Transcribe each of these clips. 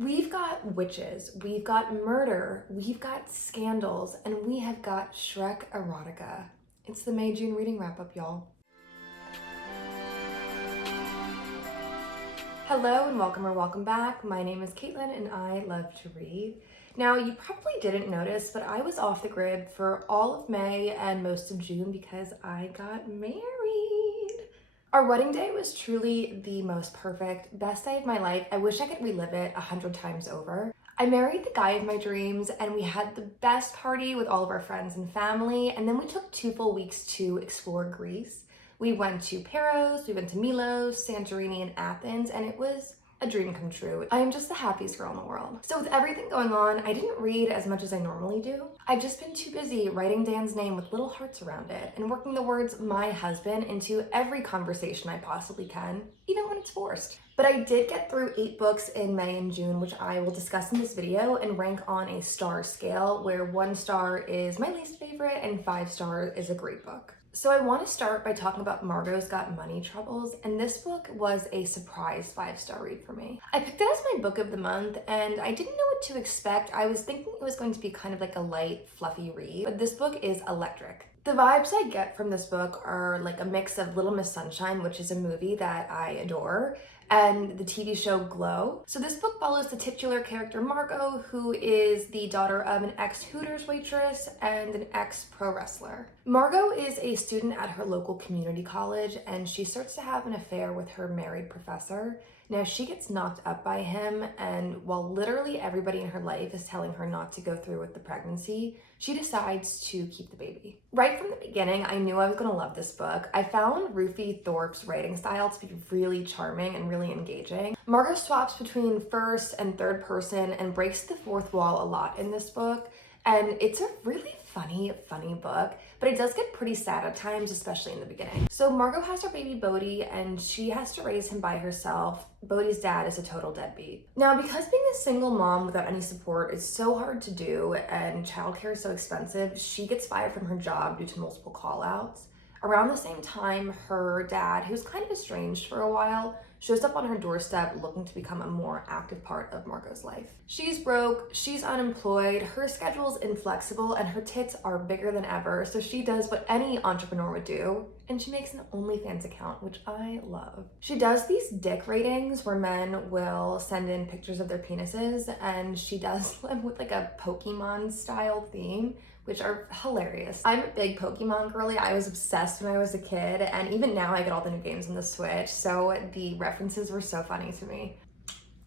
We've got witches, we've got murder, we've got scandals, and we have got Shrek Erotica. It's the May June reading wrap up, y'all. Hello and welcome or welcome back. My name is Caitlin and I love to read. Now, you probably didn't notice, but I was off the grid for all of May and most of June because I got married. Our wedding day was truly the most perfect, best day of my life. I wish I could relive it 100 times over. I married the guy of my dreams and we had the best party with all of our friends and family, and then we took 2 full weeks to explore Greece. We went to Paros, we went to Milos, Santorini, and Athens, and it was a dream come true. I am just the happiest girl in the world. So with everything going on, I didn't read as much as I normally do. I've just been too busy writing Dan's name with little hearts around it and working the words "my husband" into every conversation I possibly can, even when it's forced. But I did get through 8 books in May and June, which I will discuss in this video and rank on a star scale, where 1 star is my least favorite and 5 stars is a great book. So I want to start by talking about Margo's Got Money Troubles, and this book was a surprise 5-star read for me. I picked it as my book of the month, and I didn't know what to expect. I was thinking it was going to be kind of like a light, fluffy read, but this book is electric. The vibes I get from this book are like a mix of Little Miss Sunshine, which is a movie that I adore, and the TV show Glow. So this book follows the titular character Margo, who is the daughter of an ex-Hooters waitress and an ex-pro wrestler. Margo is a student at her local community college, and she starts to have an affair with her married professor. Now, she gets knocked up by him, and while literally everybody in her life is telling her not to go through with the pregnancy, she decides to keep the baby. Right from the beginning, I knew I was gonna love this book. I found Rufi Thorpe's writing style to be really charming and really engaging. Margo swaps between first and third person and breaks the fourth wall a lot in this book, and it's a really funny book, but it does get pretty sad at times, especially in the beginning. So Margo has her baby Bodhi, and she has to raise him by herself. Bodhi's dad is a total deadbeat. Now, because being a single mom without any support is so hard to do and childcare is so expensive, she gets fired from her job due to multiple call-outs. Around the same time, her dad, who's kind of estranged for a while, shows up on her doorstep looking to become a more active part of Margo's life. She's broke, she's unemployed, her schedule's inflexible, and her tits are bigger than ever, so she does what any entrepreneur would do, and she makes an OnlyFans account, which I love. She does these dick ratings where men will send in pictures of their penises, and she does them with like a Pokemon style theme, which are hilarious. I'm a big Pokemon girly. I was obsessed when I was a kid, and even now I get all the new games on the Switch, so the references were so funny to me.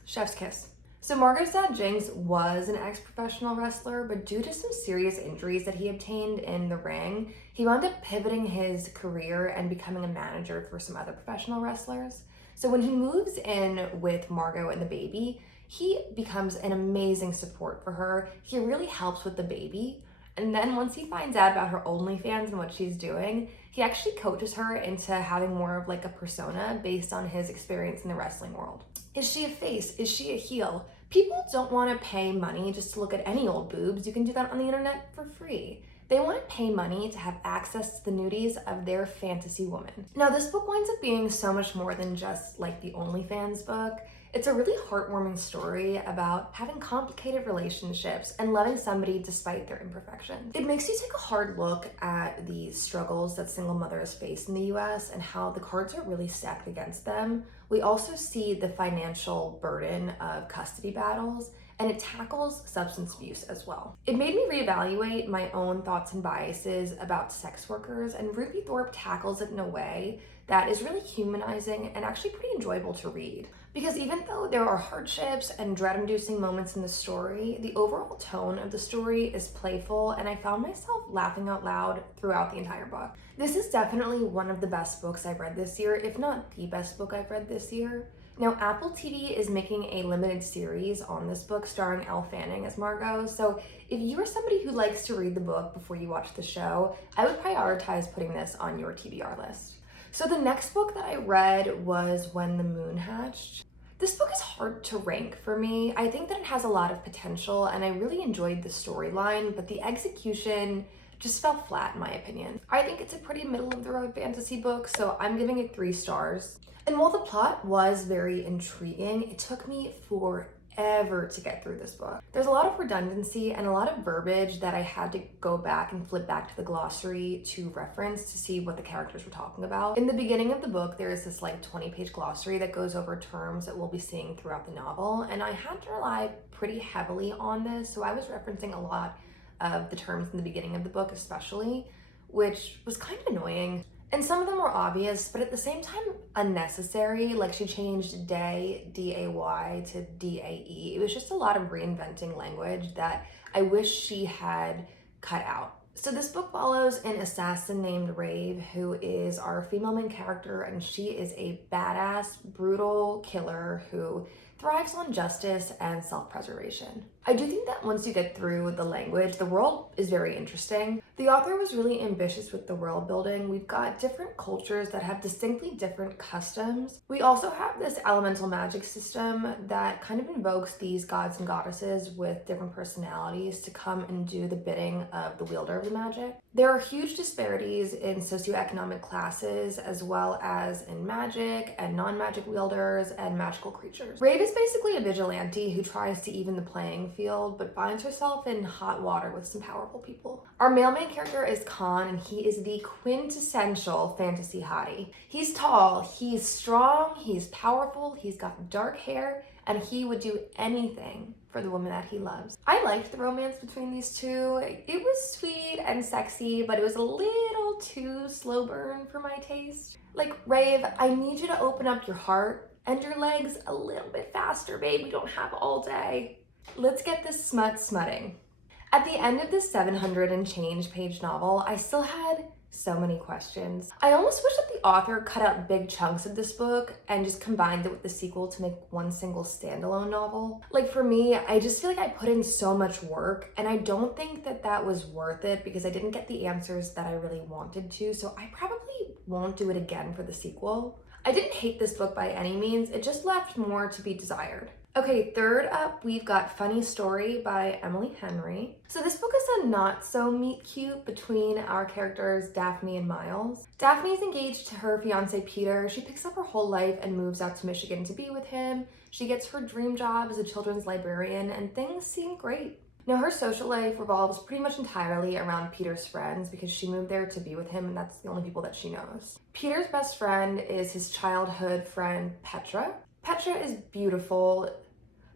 Chef's kiss. So Margo's dad, Jinx, was an ex-professional wrestler, but due to some serious injuries that he obtained in the ring, he wound up pivoting his career and becoming a manager for some other professional wrestlers. So when he moves in with Margo and the baby, he becomes an amazing support for her. He really helps with the baby. And then once he finds out about her OnlyFans and what she's doing, he actually coaches her into having more of like a persona based on his experience in the wrestling world. Is she a face? Is she a heel? People don't want to pay money just to look at any old boobs. You can do that on the internet for free. They want to pay money to have access to the nudies of their fantasy woman. Now, this book winds up being so much more than just like the OnlyFans book. It's a really heartwarming story about having complicated relationships and loving somebody despite their imperfections. It makes you take a hard look at the struggles that single mothers face in the US and how the cards are really stacked against them. We also see the financial burden of custody battles, and it tackles substance abuse as well. It made me reevaluate my own thoughts and biases about sex workers, and Rufi Thorpe tackles it in a way that is really humanizing and actually pretty enjoyable to read. Because even though there are hardships and dread-inducing moments in the story, the overall tone of the story is playful, and I found myself laughing out loud throughout the entire book. This is definitely one of the best books I've read this year, if not the best book I've read this year. Now, Apple TV is making a limited series on this book starring Elle Fanning as Margo, so if you are somebody who likes to read the book before you watch the show, I would prioritize putting this on your TBR list. So the next book that I read was When the Moon Hatched. This book is hard to rank for me. I think that it has a lot of potential and I really enjoyed the storyline, but the execution just fell flat in my opinion. I think it's a pretty middle of the road fantasy book, so I'm giving it 3 stars. And while the plot was very intriguing, it took me forever ever to get through this book. There's a lot of redundancy and a lot of verbiage that I had to go back and flip back to the glossary to reference to see what the characters were talking about. In the beginning of the book, there is this like 20-page glossary that goes over terms that we'll be seeing throughout the novel, and I had to rely pretty heavily on this, so I was referencing a lot of the terms in the beginning of the book especially, which was kind of annoying. And some of them were obvious, but at the same time unnecessary. Like she changed day, D-A-Y, to D-A-E. It was just a lot of reinventing language that I wish she had cut out. So this book follows an assassin named Rave, who is our female main character, and she is a badass, brutal killer who thrives on justice and self-preservation. I do think that once you get through the language, the world is very interesting. The author was really ambitious with the world building. We've got different cultures that have distinctly different customs. We also have this elemental magic system that kind of invokes these gods and goddesses with different personalities to come and do the bidding of the wielder of the magic. There are huge disparities in socioeconomic classes, as well as in magic and non-magic wielders and magical creatures. Rave is basically a vigilante who tries to even the playing field, but finds herself in hot water with some powerful people. Our male main character is Khan, and he is the quintessential fantasy hottie. He's tall, he's strong, he's powerful, he's got dark hair, and he would do anything for the woman that he loves. I liked the romance between these two. It was sweet and sexy, but it was a little too slow burn for my taste. Like, Rave, I need you to open up your heart and your legs a little bit faster, babe. We don't have all day. Let's get this smutting. At the end of this 700 and change page novel, I still had so many questions. I almost wish that the author cut out big chunks of this book and just combined it with the sequel to make one single standalone novel. Like for me, I just feel like I put in so much work, and I don't think that that was worth it because I didn't get the answers that I really wanted to, so I probably won't do it again for the sequel. I didn't hate this book by any means, it just left more to be desired. Okay, third up, we've got Funny Story by Emily Henry. So this book is a not so meet cute between our characters Daphne and Miles. Daphne is engaged to her fiance Peter. She picks up her whole life and moves out to Michigan to be with him. She gets her dream job as a children's librarian, and things seem great. Now her social life revolves pretty much entirely around Peter's friends because she moved there to be with him, and that's the only people that she knows. Peter's best friend is his childhood friend Petra. Petra is beautiful.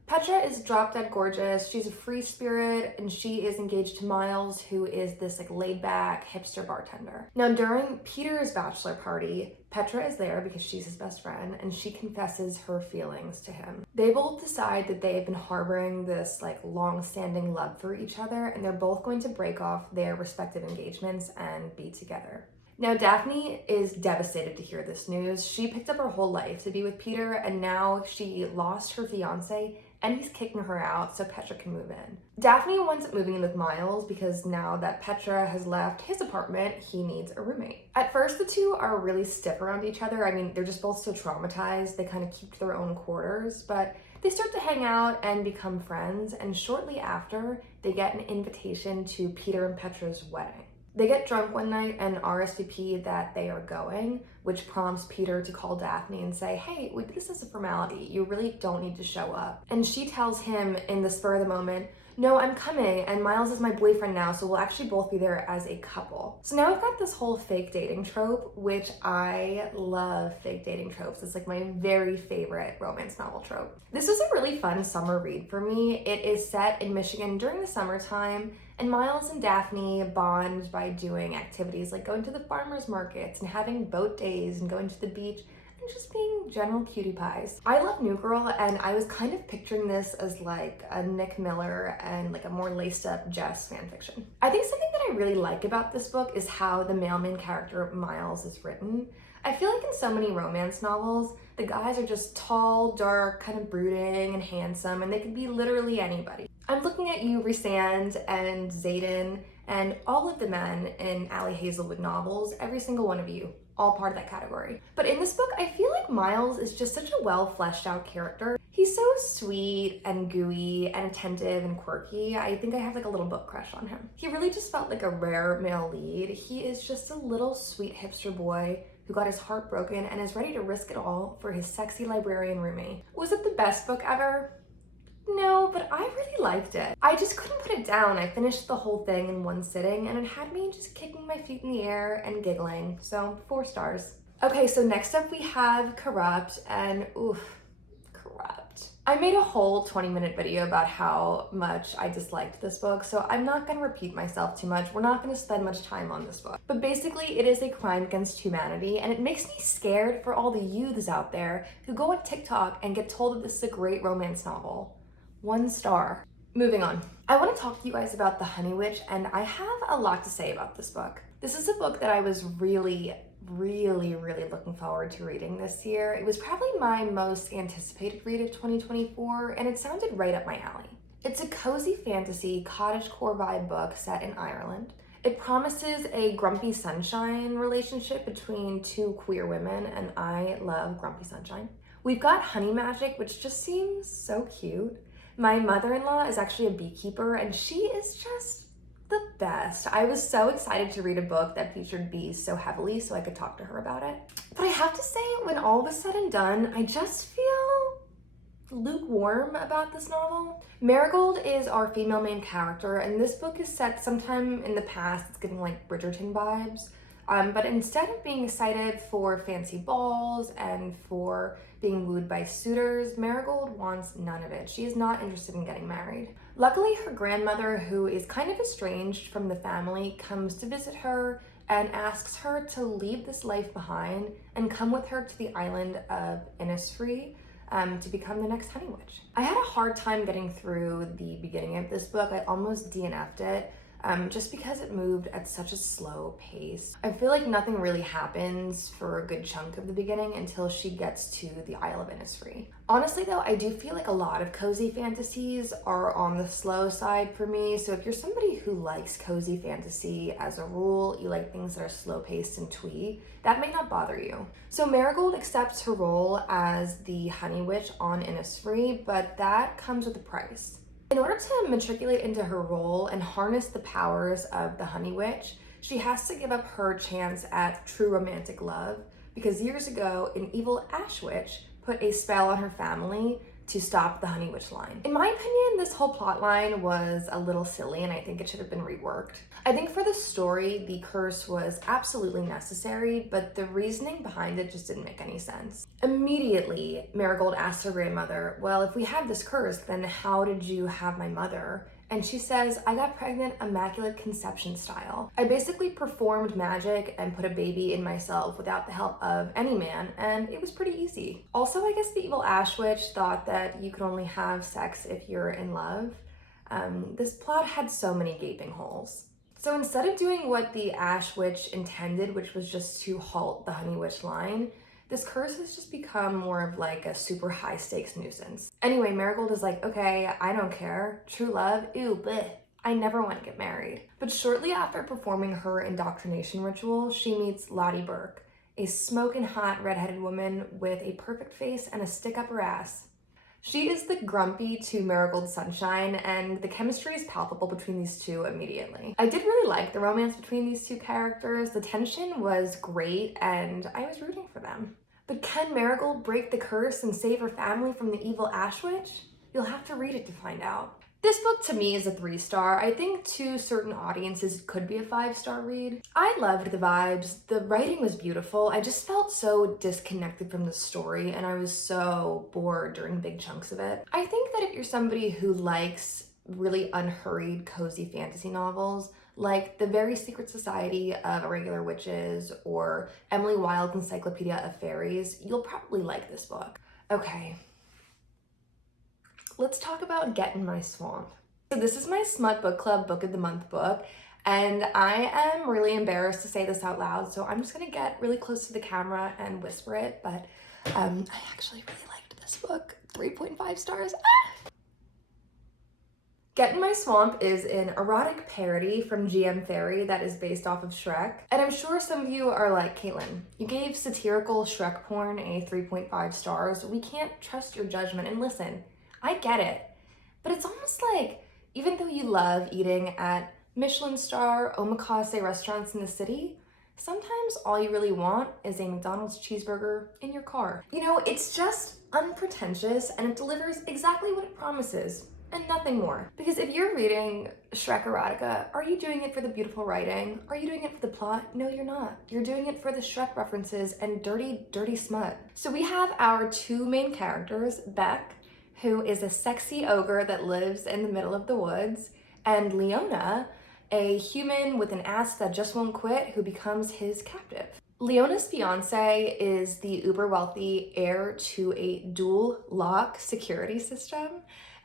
Petra is drop dead gorgeous. She's a free spirit, and she is engaged to Miles, who is this like laid back hipster bartender. Now during Peter's bachelor party, Petra is there because she's his best friend, and she confesses her feelings to him. They both decide that they have been harboring this like long-standing love for each other, and they're both going to break off their respective engagements and be together. Now, Daphne is devastated to hear this news. She picked up her whole life to be with Peter, and now she lost her fiance, and he's kicking her out so Petra can move in. Daphne winds up moving in with Miles because now that Petra has left his apartment, he needs a roommate. At first, the two are really stiff around each other. I mean, they're just both so traumatized. They kind of keep to their own quarters, but they start to hang out and become friends, and shortly after, they get an invitation to Peter and Petra's wedding. They get drunk one night and RSVP that they are going, which prompts Peter to call Daphne and say, hey, we did this as a formality. You really don't need to show up. And she tells him in the spur of the moment, no, I'm coming, and Miles is my boyfriend now, so we'll actually both be there as a couple. So now we've got this whole fake dating trope, which I love fake dating tropes. It's like my very favorite romance novel trope. This was a really fun summer read for me. It is set in Michigan during the summertime, and Miles and Daphne bond by doing activities like going to the farmers markets and having boat days and going to the beach and just being general cutie pies. I love New Girl, and I was kind of picturing this as like a Nick Miller and like a more laced up Jess fanfiction. I think something that I really like about this book is how the male main character Miles is written. I feel like in so many romance novels, the guys are just tall, dark, kind of brooding and handsome, and they could be literally anybody. I'm looking at you, Rhysand and Xaden, and all of the men in Ali Hazelwood novels, every single one of you, all part of that category. But in this book, I feel like Miles is just such a well fleshed out character. He's so sweet and gooey and attentive and quirky. I think I have like a little book crush on him. He really just felt like a rare male lead. He is just a little sweet hipster boy who got his heart broken and is ready to risk it all for his sexy librarian roommate. Was it the best book ever? No, but I really liked it. I just couldn't put it down. I finished the whole thing in one sitting and it had me just kicking my feet in the air and giggling. So 4 stars. Okay, so next up we have Corrupt, and oof, Corrupt. I made a whole 20-minute video about how much I disliked this book, so I'm not gonna repeat myself too much. We're not gonna spend much time on this book. But basically, it is a crime against humanity, and it makes me scared for all the youths out there who go on TikTok and get told that this is a great romance novel. 1 star. Moving on. I want to talk to you guys about The Honey Witch, and I have a lot to say about this book. This is a book that I was really looking forward to reading this year. It was probably my most anticipated read of 2024, and it sounded right up my alley. It's a cozy fantasy, cottagecore vibe book set in Ireland. It promises a grumpy sunshine relationship between 2 queer women, and I love grumpy sunshine. We've got honey magic, which just seems so cute. My mother-in-law is actually a beekeeper, and she is just the best. I was so excited to read a book that featured bees so heavily so I could talk to her about it. But I have to say, when all is said and done, I just feel lukewarm about this novel. Marigold is our female main character, and this book is set sometime in the past. It's giving like Bridgerton vibes. But instead of being excited for fancy balls and for being wooed by suitors, Marigold wants none of it. She is not interested in getting married. Luckily, her grandmother, who is kind of estranged from the family, comes to visit her and asks her to leave this life behind and come with her to the island of Innisfree to become the next Honey Witch. I had a hard time getting through the beginning of this book. I almost DNF'd it. Just because it moved at such a slow pace. I feel like nothing really happens for a good chunk of the beginning until she gets to the Isle of Innisfree. Honestly though, I do feel like a lot of cozy fantasies are on the slow side for me, so if you're somebody who likes cozy fantasy as a rule, you like things that are slow paced and twee, that may not bother you. So Marigold accepts her role as the Honey Witch on Innisfree, but that comes with a price. In order to matriculate into her role and harness the powers of the Honey Witch, she has to give up her chance at true romantic love, because years ago, an evil Ash Witch put a spell on her family to stop the Honey Witch line. In my opinion, this whole plot line was a little silly, and I think it should have been reworked. I think for the story, the curse was absolutely necessary, but the reasoning behind it just didn't make any sense. Immediately, Marigold asked her grandmother, well, if we have this curse, then how did you have my mother? And she says, I got pregnant immaculate conception style. I basically performed magic and put a baby in myself without the help of any man, and it was pretty easy. Also, I guess the evil Ash Witch thought that you could only have sex if you're in love. This plot had so many gaping holes. So instead of doing what the Ash Witch intended, which was just to halt the Honey Witch line, this curse has just become more of like a super high stakes nuisance. Anyway, Marigold is like, okay, I don't care. True love, ew, bleh. I never want to get married. But shortly after performing her indoctrination ritual, she meets Lottie Burke, a smoking hot redheaded woman with a perfect face and a stick up her ass. She is the grumpy to Marigold sunshine, and the chemistry is palpable between these two immediately. I did really like the romance between these 2 characters. The tension was great, and I was rooting for them. But can Marigold break the curse and save her family from the evil Ash Witch? You'll have to read it to find out. This book to me is a 3-star. I think to certain audiences it could be a 5-star read. I loved the vibes. The writing was beautiful. I just felt so disconnected from the story, and I was so bored during big chunks of it. I think that if you're somebody who likes really unhurried, cozy fantasy novels, like The Very Secret Society of Irregular Witches or Emily Wilde's Encyclopedia of Fairies, you'll probably like this book. Okay. Let's talk about Get in My Swamp. So this is my Smut Book Club Book of the Month book, and I am really embarrassed to say this out loud, so I'm just gonna get really close to the camera and whisper it, but I actually really liked this book. 3.5 stars. Ah! Get in My Swamp is an erotic parody from GM Fairy that is based off of Shrek. And I'm sure some of you are like, Caitlin, you gave satirical Shrek porn a 3.5 stars. We can't trust your judgment. And listen, I get it. But it's almost like, even though you love eating at Michelin star omakase restaurants in the city, sometimes all you really want is a McDonald's cheeseburger in your car. You know, it's just unpretentious, and it delivers exactly what it promises, and nothing more. Because if you're reading Shrek Erotica, are you doing it for the beautiful writing? Are you doing it for the plot? No, you're not. You're doing it for the Shrek references and dirty, dirty smut. So we have our two main characters, Beck, who is a sexy ogre that lives in the middle of the woods, and Leona, a human with an ass that just won't quit who becomes his captive. Leona's fiance is the uber wealthy heir to a dual lock security system.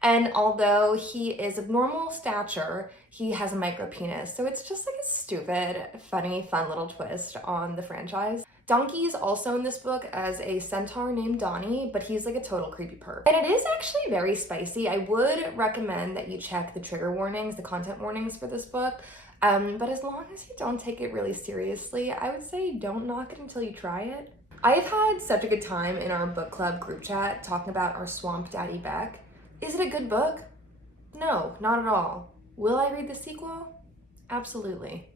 And although he is of normal stature, he has a micro penis. So it's just like a stupid, funny, fun little twist on the franchise. Donkey's also in this book as a centaur named Donnie, but he's like a total creepy perv. And it is actually very spicy. I would recommend that you check the trigger warnings, the content warnings for this book. But as long as you don't take it really seriously, I would say don't knock it until you try it. I've had such a good time in our book club group chat talking about our Swamp Daddy Beck. Is it a good book? No, not at all. Will I read the sequel? Absolutely.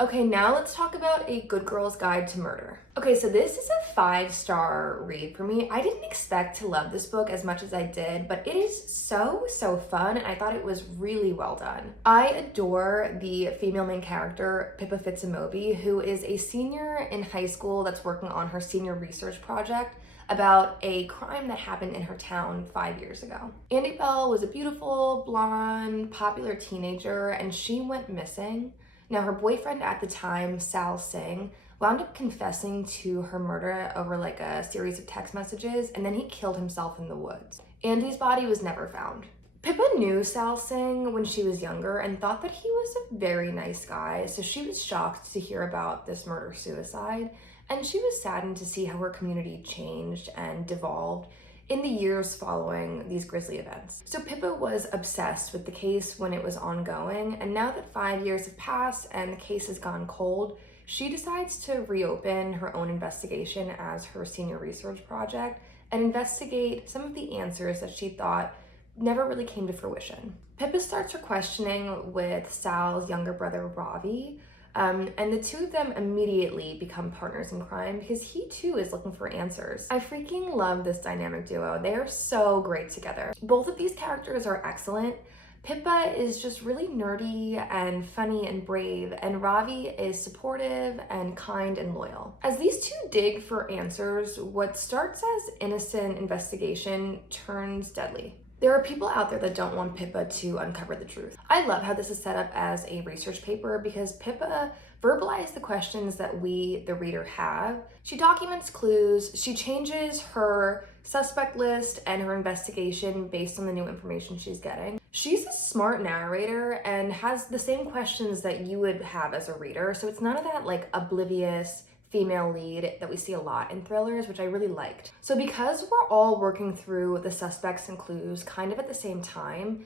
Okay, now let's talk about A Good Girl's Guide to Murder. Okay, so this is a 5-star read for me. I didn't expect to love this book as much as I did, but it is so fun, and I thought it was really well done. I adore the female main character, Pippa Fitzimobi, who is a senior in high school that's working on her senior research project about a crime that happened in her town 5 years ago. Andy Bell was a beautiful, blonde, popular teenager, and she went missing. Now, her boyfriend at the time, Sal Singh, wound up confessing to her murder over like a series of text messages, and then he killed himself in the woods. Andy's body was never found. Pippa knew Sal Singh when she was younger and thought that he was a very nice guy, so she was shocked to hear about this murder-suicide, and she was saddened to see how her community changed and devolved in the years following these grisly events. So Pippa was obsessed with the case when it was ongoing, and now that 5 years have passed and the case has gone cold, she decides to reopen her own investigation as her senior research project and investigate some of the answers that she thought never really came to fruition. Pippa starts her questioning with Sal's younger brother, Ravi, and the two of them immediately become partners in crime because he too is looking for answers. I freaking love this dynamic duo. They are so great together. Both of these characters are excellent. Pippa is just really nerdy and funny and brave, and Ravi is supportive and kind and loyal. As these two dig for answers, what starts as innocent investigation turns deadly. There are people out there that don't want Pippa to uncover the truth. I love how this is set up as a research paper because Pippa verbalizes the questions that we, the reader, have. She documents clues, she changes her suspect list and her investigation based on the new information she's getting. She's a smart narrator and has the same questions that you would have as a reader, so it's none of that like oblivious female lead that we see a lot in thrillers, which I really liked. So because we're all working through the suspects and clues kind of at the same time,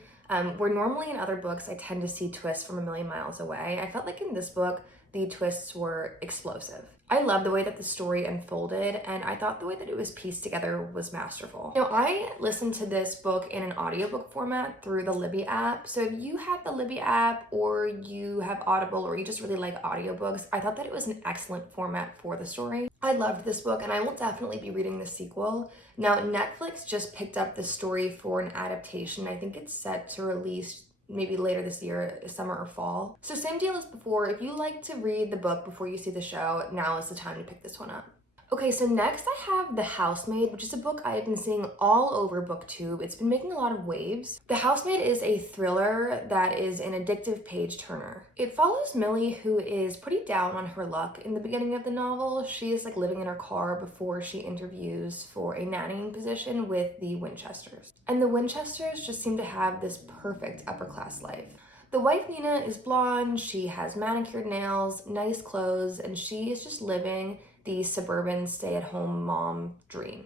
where normally in other books I tend to see twists from a million miles away, I felt like in this book, the twists were explosive. I love the way that the story unfolded, and I thought the way that it was pieced together was masterful. Now, I listened to this book in an audiobook format through the Libby app. So if you have the Libby app or you have Audible or you just really like audiobooks, I thought that it was an excellent format for the story. I loved this book and I will definitely be reading the sequel. Now, Netflix just picked up the story for an adaptation. I think it's set to release maybe later this year, summer or fall. So same deal as before, if you like to read the book before you see the show, now is the time to pick this one up. Okay, so next I have The Housemaid, which is a book I've been seeing all over BookTube. It's been making a lot of waves. The Housemaid is a thriller that is an addictive page turner. It follows Millie, who is pretty down on her luck in the beginning of the novel. She is like living in her car before she interviews for a nannying position with the Winchesters. And the Winchesters just seem to have this perfect upper class life. The wife Nina is blonde, she has manicured nails, nice clothes, and she is just living the suburban stay-at-home mom dream.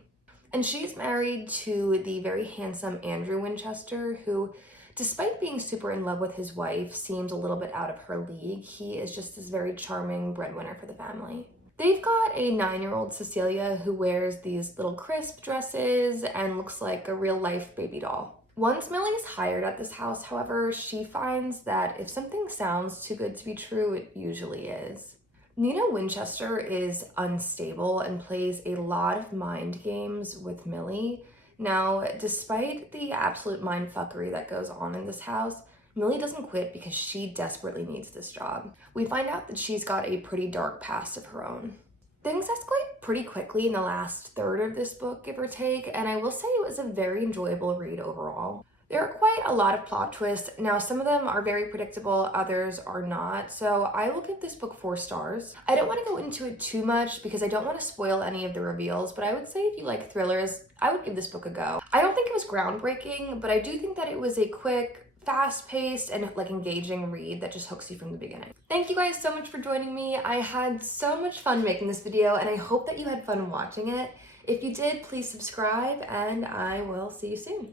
And she's married to the very handsome Andrew Winchester, who, despite being super in love with his wife, seems a little bit out of her league. He is just this very charming breadwinner for the family. They've got a 9-year-old Cecilia who wears these little crisp dresses and looks like a real-life baby doll. Once Millie is hired at this house, however, she finds that if something sounds too good to be true, it usually is. Nina Winchester is unstable and plays a lot of mind games with Millie, Now, despite the absolute mindfuckery that goes on in this house, Millie doesn't quit because she desperately needs this job. We find out that she's got a pretty dark past of her own. Things escalate pretty quickly in the last third of this book, give or take, and I will say it was a very enjoyable read overall. There are quite a lot of plot twists. Now, some of them are very predictable, others are not, so I will give this book 4 stars. I don't want to go into it too much because I don't want to spoil any of the reveals, but I would say if you like thrillers, I would give this book a go. I don't think it was groundbreaking, but I do think that it was a quick, fast-paced, and engaging read that just hooks you from the beginning. Thank you guys so much for joining me. I had so much fun making this video, and I hope that you had fun watching it. If you did, please subscribe, and I will see you soon.